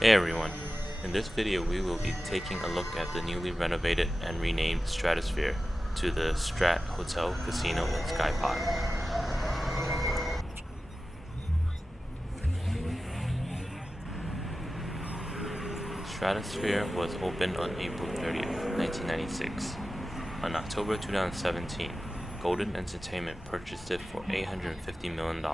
Hey everyone, in this video we will be taking a look at the newly renovated and renamed Stratosphere to the Strat Hotel, Casino and Sky Pod. Stratosphere was opened on April 30th, 1996. On October 2017, Golden Entertainment purchased it for $850 million.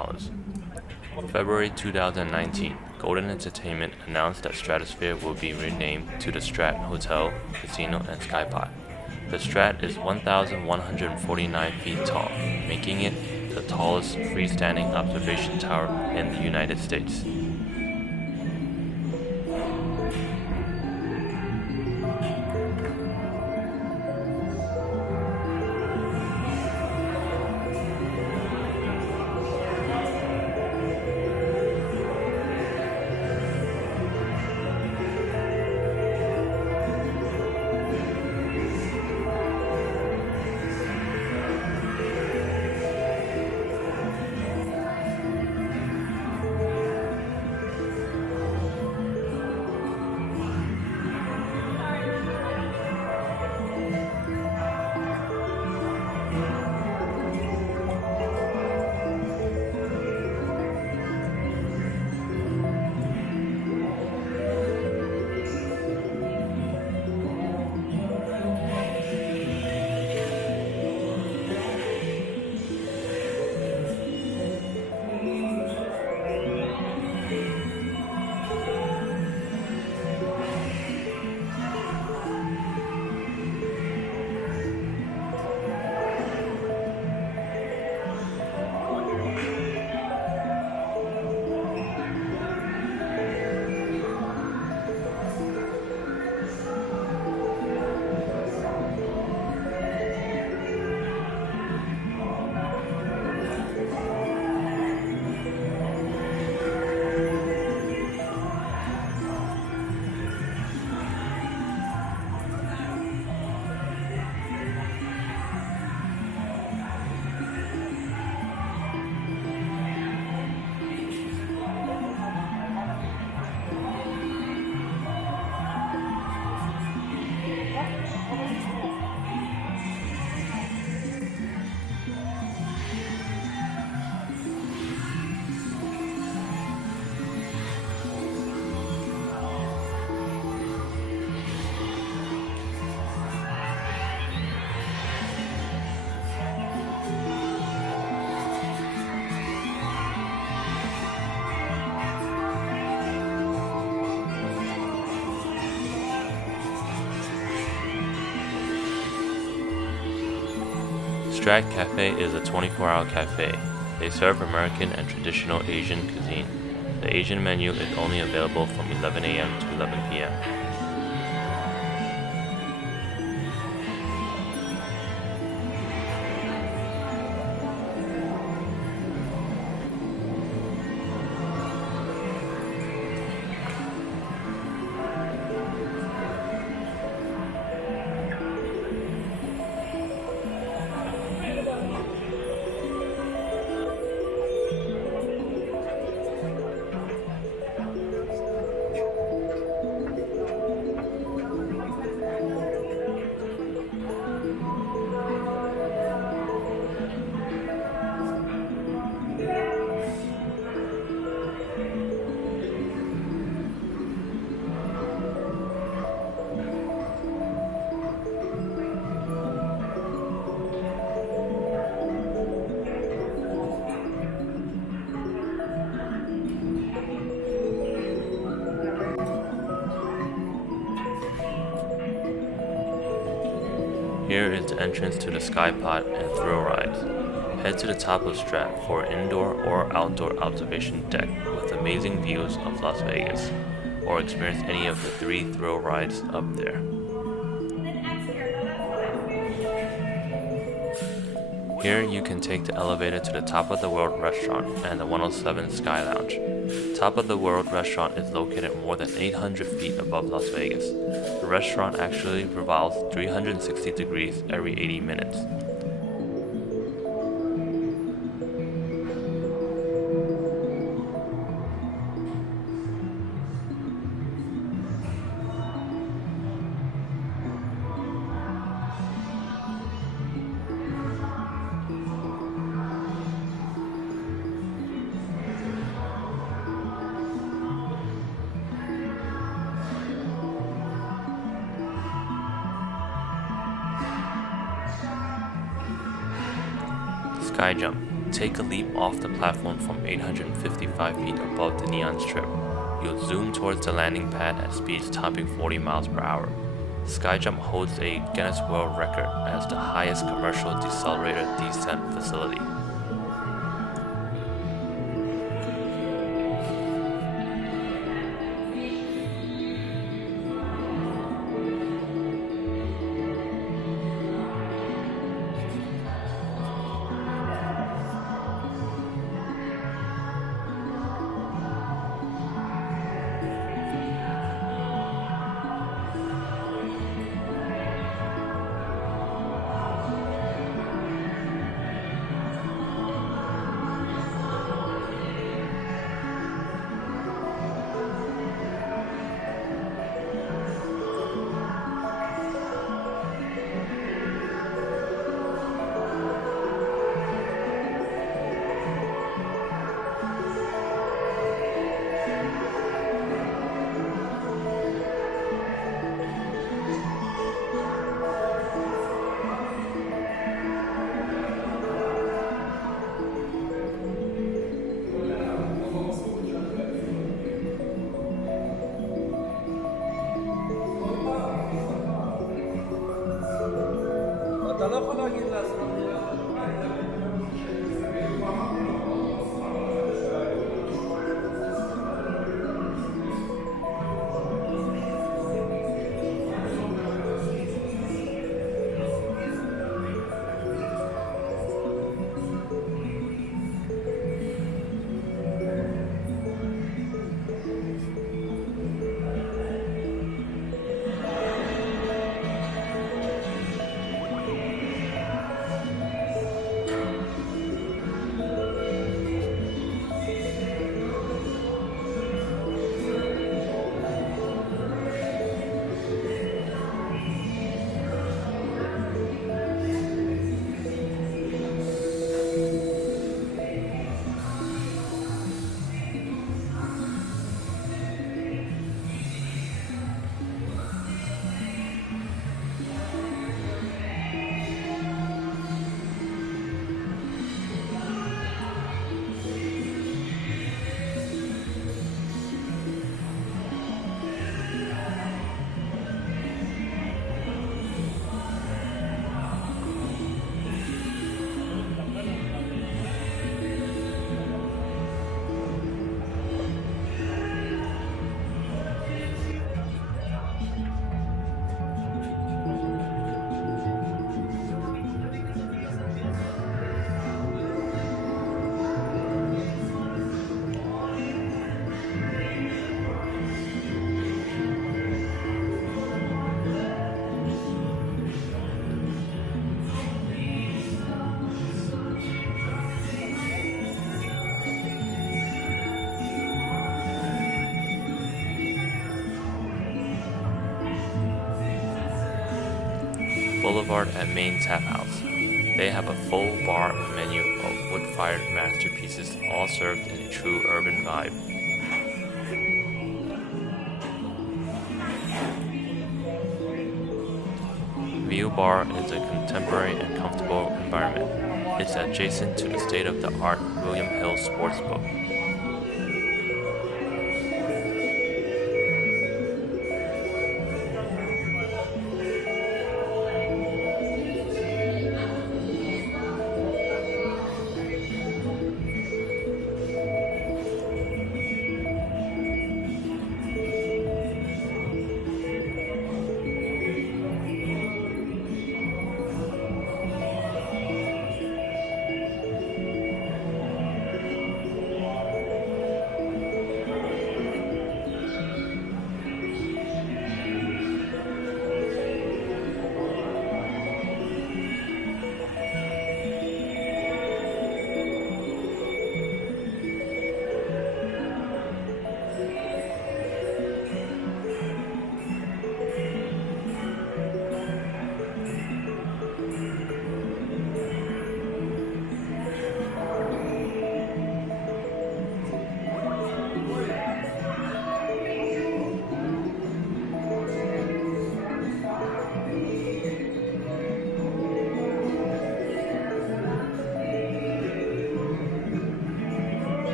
February 2019, Golden Entertainment announced that Stratosphere will be renamed to the Strat Hotel, Casino and Sky Pod. The Strat is 1,149 feet tall, making it the tallest freestanding observation tower in the United States. Strat Cafe is a 24-hour cafe. They serve American and traditional Asian cuisine. The Asian menu is only available from 11 a.m. to 11 p.m. Here is the entrance to the Sky Pod and thrill rides. Head to the top of Strat for an indoor or outdoor observation deck with amazing views of Las Vegas, or experience any of the 3 thrill rides up there. Here you can take the elevator to the Top of the World restaurant and the 107 Sky Lounge. Top of the World restaurant is located more than 800 feet above Las Vegas. The restaurant actually revolves 360 degrees every 80 minutes. Sky jump. Take a leap off the platform from 855 feet above the neon strip. You'll zoom towards the landing pad at speeds topping 40 miles per hour. Skyjump holds a Guinness World Record as the highest commercial decelerator descent facility. אתה לא יכול להגיד לעצמך. Boulevard at Maine Tap House. They have a full bar menu of wood-fired masterpieces, all served in a true urban vibe. View Bar is a contemporary and comfortable environment. It's adjacent to the state-of-the-art William Hill Sportsbook.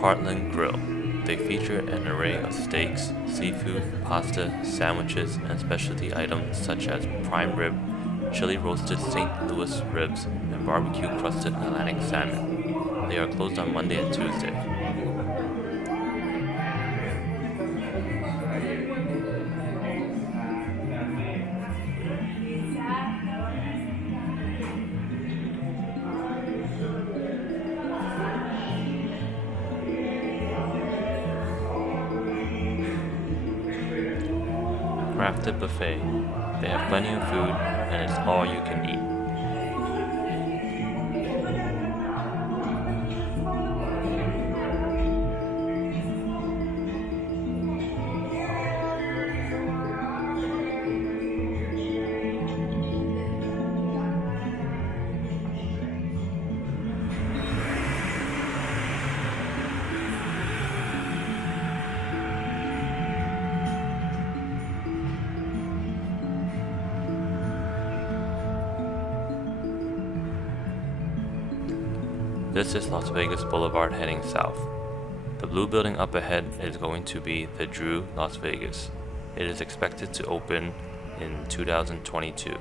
Heartland Grill. They feature an array of steaks, seafood, pasta, sandwiches, and specialty items such as prime rib, chili roasted St. Louis ribs, and barbecue crusted Atlantic salmon. They are closed on Monday and Tuesday. Crafted Buffet. They have plenty of food, and it's all you can eat. This is Las Vegas Boulevard heading south. The blue building up ahead is going to be the Drew Las Vegas. It is expected to open in 2022.